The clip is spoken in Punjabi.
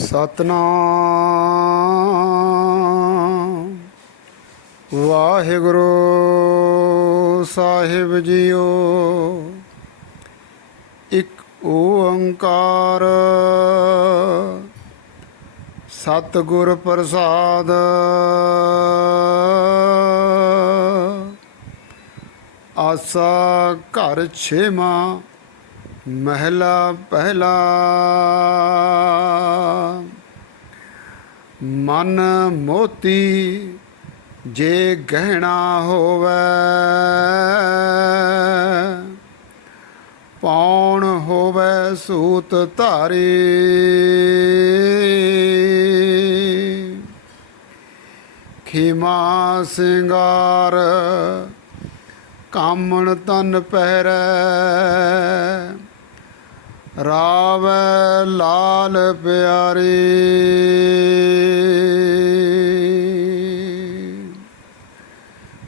ਸਤਨਾਮ। ਵਾਹਿਗੁਰੂ ਸਾਹਿਬ ਜੀਓ ਇੱਕ ਓੰਕਾਰ। ਸਤਿਗੁਰ ਪ੍ਰਸਾਦ। ਆਸਾ ਘਰ ਛੇਮਾ ਮਹਿਲਾ ਪਹਿਲਾ। ਮਨ ਮੋਤੀ ਜੇ ਗਹਿਣਾ ਹੋਵੇ, ਪੌਣ ਹੋਵੇ ਸੂਤ ਧਾਰੀ। ਖੀਮਾ ਸਿੰਗਾਰ ਕਾਮਣ ਤਨ ਪਹਿਰੈ, ਰਾਵੈ ਲਾਲ ਪਿਆਰੀ।